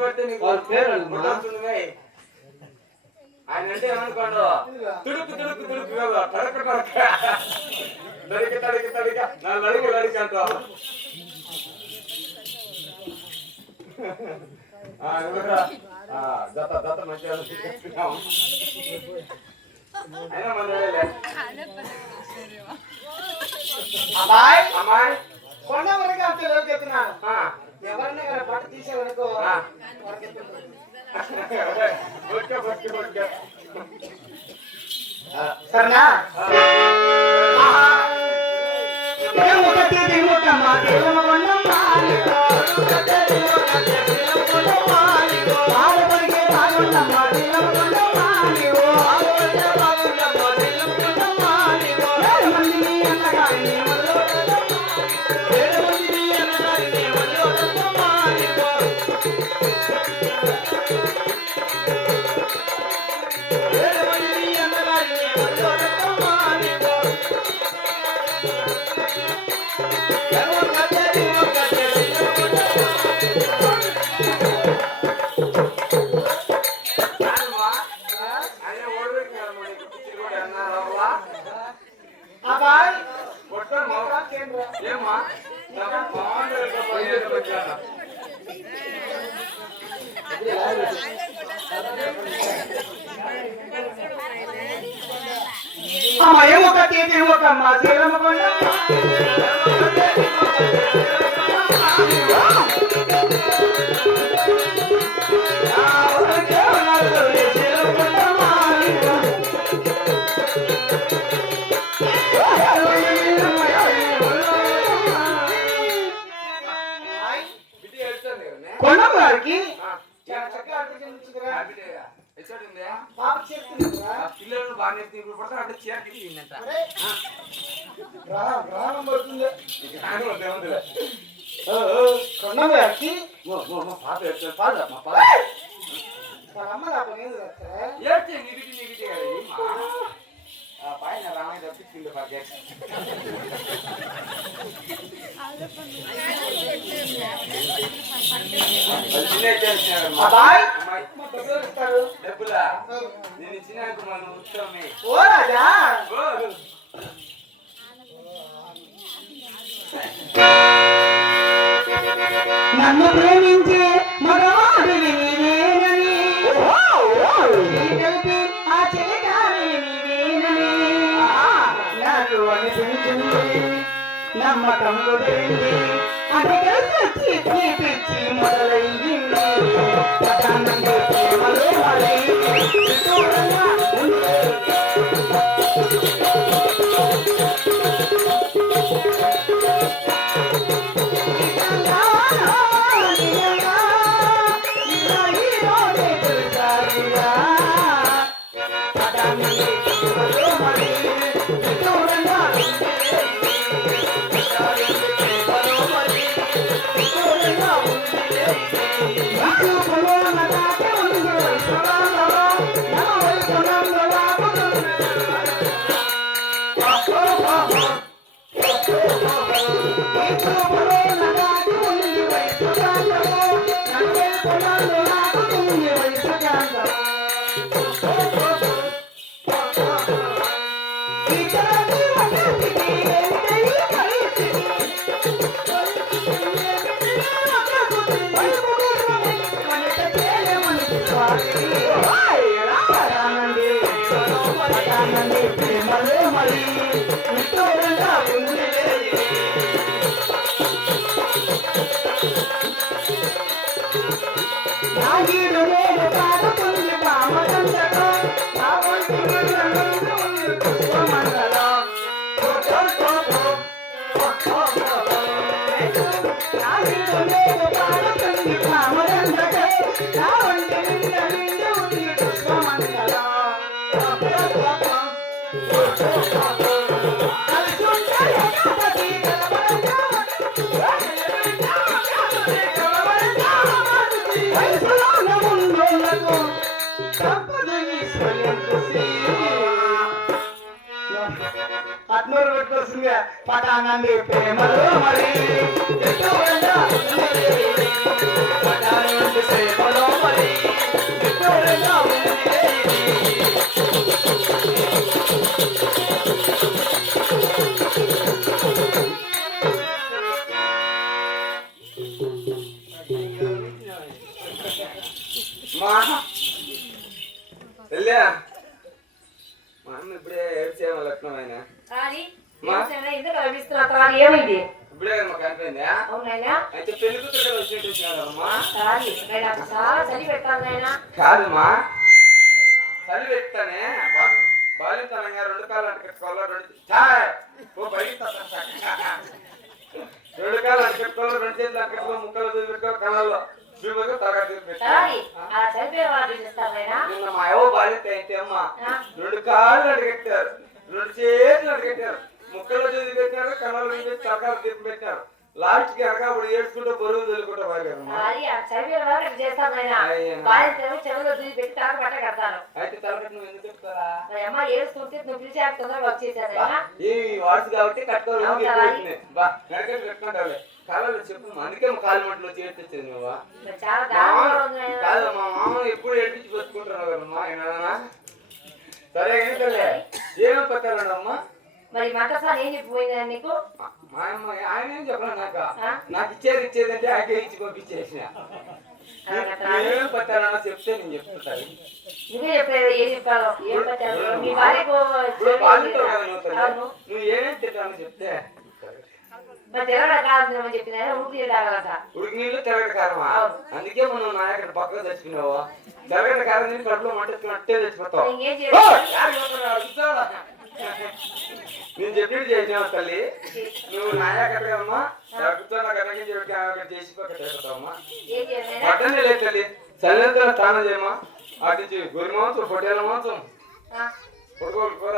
పడితే నీకు ఆయన అంటే ఏమనుకోండు తుడుకు తుడుకు తుడుకు తడక తడక తడిక తడిక తడిక నా లడిక లడిక అంటావు జత జత మంచిగా అయినా మన అమ్మాయి అమ్మాయి కొండ వరకు అంత చెప్తున్నాను ఎవరిని పట్టు తీసేవనుకో సరేనా కొండవారికి పిల్లలు బాగా అంటే చేతి కొండవారికి పైన రామయ్య తప్పించింది ప్యాకెట్ డబ్బులా నేను ఇచ్చినాక మనం ఉత్సవమే ఓ రాజా నన్ను ప్రేమించే మగవాడు నీవేనని ఆ చెలిగాని నీవేనని నాకు అనిపించింది నమ్మకం కుదిరింది అది కలిసి పిచ్చి మొదలైంది ప్రేమలో ఆత్మూరు పెట్టుకొస్తుంది పటానంది ప్రేమలో మరి పటానంది ప్రేమలో మా వెళ్ళా మా అమ్మ ఇప్పుడే ఏడ్చేయాలి లక్ష్మణ ఆయన ఏమైంది ఇప్పుడే మాకు అనిపోయిందా అవునైనా అయితే పెళ్లి కూతురు వచ్చినట్టు వచ్చినాడమ్మా చాలా చలి పెట్టాలైనా కాదమ్మా చలి పెడతానే బాలింతనంగా 2 కాళ్ళు అంటకెట్టుకోవాలా 2 కాళ్ళు అంటకెట్టుకోవాలా 2 చేతులు అంటకెట్టుకో ముక్కలు పెట్టుకో కళ్ళల్లో చూపుగా తరగతి నిన్న మా అవ్వ బాలింత అయితే అమ్మ 2 కాళ్ళు అడిగెట్టారు 2 చేతులు అడిగెట్టారు ముక్కలు చూసి పెట్టారు కళ్ళలో చూసి తరగతి తీర్పు పెట్టారు లాస్ట్ కి అనగా అప్పుడు ఏడ్చుకుంటూ బరువు చదువుకుంటూ అయితే తలకట్టు నువ్వు ఎందుకు చెప్తారా ఈ వాడ్స్ కాబట్టి కట్టుకోవాలి కట్టుకుంటావులే కాలంలో చెప్పు అందుకే మా కాలు మంటలో చేర్చొచ్చేది నువ్వు కాదు మా మామ ఎప్పుడు ఏడిపించి బతుకుంటున్నావు కదమ్మా ఏమన్నా సరే ఏంటలే ఏమేమి పెట్టాలండమ్మా మరి మంటసారి ఏం చెప్పిపోయిందా నీకు మా అమ్మ ఆయన ఏం చెప్పాలి నాకు ఇచ్చేదంటే ఆకే ఇచ్చి పంపించేసిన ఏమేమి పెట్టాలన్నా చెప్తే నేను చెప్తాను నువ్వే చెప్పలేదు ఏం చెప్పాలో ఏం పెట్టాలో మీ భార్యకు నువ్వు ఏమేమి తింటానని చెప్తే తెల్లగడ కారం చెప్పిన ఉడికి నీళ్ళు తెల్లగడ కారమా అందుకే మనం నా ఇక్కడ పక్కగా తెచ్చుకున్నావు తెల్లగడ కారం తిని కడుపులో మంటేసుకున్నట్టే తెచ్చిపోతావు నేను చెప్పినట్టు చేసినావు తల్లి నువ్వు నాయా కట్టగమ్మా కూర్చొని కట్టకి చేసి పక్కమ్మా పట్టనే లేదు తల్లి చల్లంతా స్నానం చేయమా అటు నుంచి గొర్రె మాంసం పొట్టేల మాంసం పొడుకోలు కూర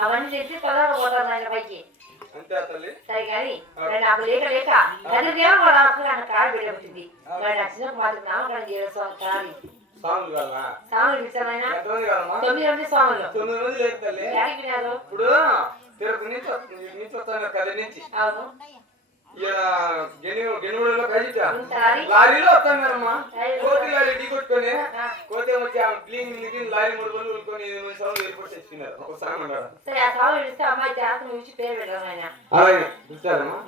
అవన్నీ చెప్పి తొందరగా పోతాను ఆయన పైకి అంతే తల్లి సరే కానీ నాకు లేక లేక తల్లిదేమో వాళ్ళ కాలు పెట్టబుట్టింది మరి నచ్చిన మాత్రం నామకరణం చేయాలి సాములు కదా సాములు పిలిచామైనా 9 సాములు 9 రోజులు లేదు తల్లి ఇప్పుడు తిరుపతి నుంచి వస్తాను కథ నుంచి అవును గెనుగుడులో కజిట లారీలో వస్తాను కదమ్మా కోతి లారీ ఢీ కొట్టుకొని కోతి వచ్చి క్లీన్ లారీ 3 రోజులు కొనుక్కొని 8 సంవత్సరాలు ఏర్పాటు చేసుకున్నారు ఒక సాంగ్ అన్నారు అలాగే చూస్తారమ్మా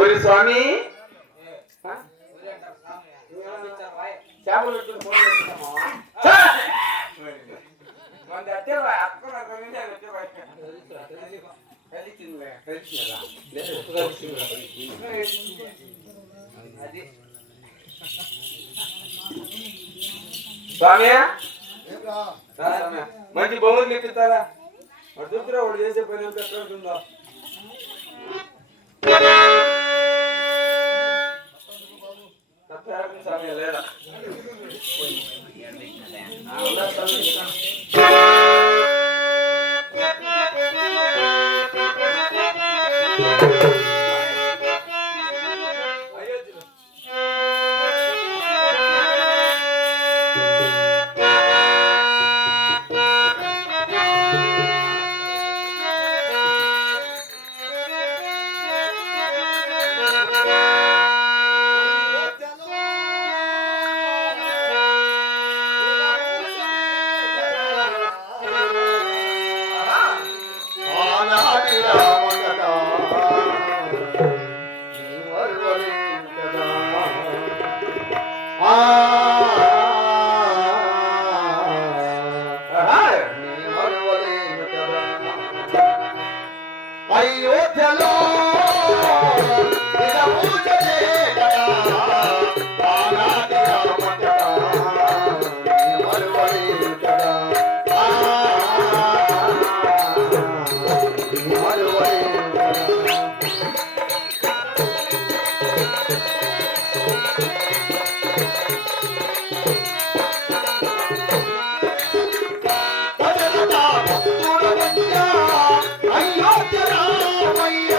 ఓరి స్వామి చేపలు మంది అట్టే అక్కడ స్వామి మంచి బొమ్మలు నిప్పిస్తారా వాడు చూపురా వాడు చేసే పని ఎంత ఎట్లుంటుందో స్వామి లేదా అయోధ్యలో అయోధ్య రామయ్య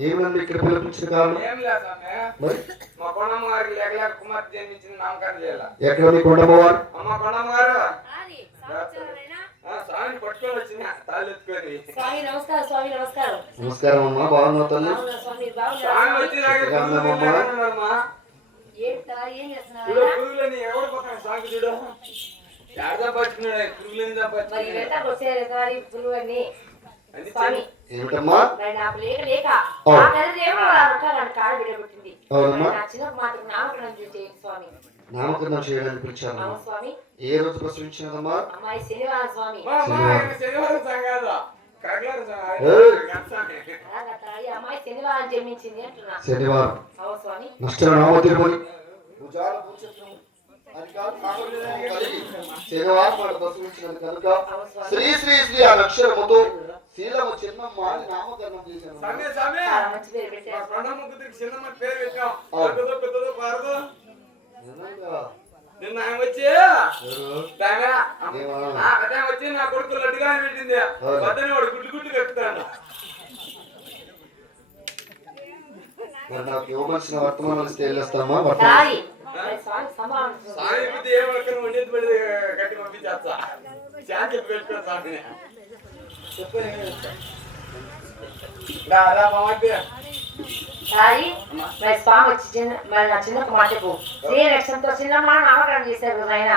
ఏమిటండి ఇక్కడ పిలిపించిన కారణం? ఏం లేదు స్వామి, మరి మా కొండమ్మ గారికి లేక కుమార్తె జన్మించింది, నామకరణం చేయాల. ఎక్కడ మీ కొండమ్మవారు? అమ్మ కొండమ్మ గారు, స్వామిని పట్టుకొని వచ్చిన తాళ్ళు ఎత్తుకొని. స్వామి నమస్కారం, స్వామి నమస్కారం. నమస్కారం అమ్మా, బాగున్నావు తల్లి? బాగున్నా స్వామి, బాగున్నా. స్వామి వచ్చినాక పురుగులమ్మా, ఏంటా, ఏం చేస్తున్నారా? చూడు పురుగులని ఎవరు పక్కన సాగు చూడు, ఎక్కడ పట్టుకున్నాడు పురుగులని మరి పట్టుకున్నాడు వెంటకు వచ్చారు కదా ఈ పురుగులన్నీ. అని స్వామి ఏమిటమ్మా? మరి నాకు లేక ఓ. నా తల్లిదేమో నా ముఖాన్ని కాలు బిడగొట్టింది. అవునమ్మా. నా చిన్నకు మాత్రం నామకరణం చేయండి స్వామి. నామకరణం చేయడానికి పిలిచాను. అవును స్వామి. ఏ రోజు ప్రసవించినదమ్మా? అమ్మాయి శనివారం స్వామి. మా అమ్మ ఆయన శనివారం సంగాదు కగలారు ఏయ్. అలాగా తాయి, అమ్మాయి శనివారం జన్మించింది అంటున్నా. శనివారం. అవును స్వామి. నష్టం నామ తిరుమని శనివారం వాడు ప్రసవించినది కనుక అవును స్వామి. శ్రీ శ్రీ శ్రీ ఆ అక్షరముతో శీలము చిన్నమ్మ అని నామకరణం చేశాను. సమయ సమయ చాలా మంచి పేరు మా పెట్టారు. కొండమ్మ కూతురికి చిన్నమ్మ పేరు పెట్టాం. అవును. పెద్దదో పారదో నిజంగా? నిన్న ఆయన వచ్చి ఎవరు? దానా ఏమా? అదే వచ్చి నా కొడుకు లడ్డుగా పెట్టింది. అవును. వద్దని వాడు గుడ్డు గుడ్డు కట్టుతాడు. మరి నాకు ఇవ్వవలసిన వర్తమానాలు ఇస్తే వెళ్ళేస్తామా? వర్తమానం తాయి. మరి స్వామి సమానం. సాయంత్రం ఏ ఒక్కరు వండేది పడి కట్టి పంపించేస్తా. శాంతి చెప్పి పెట్టుకో స్వామిని. చెప్పు రా మామయ్య. తాయి, మరి స్వామి వచ్చి మరి నా చిన్నకు మాటకు శ్రీ లక్ష్యంతో చిన్నమ్మ నామకరణం చేశారు ఆయన.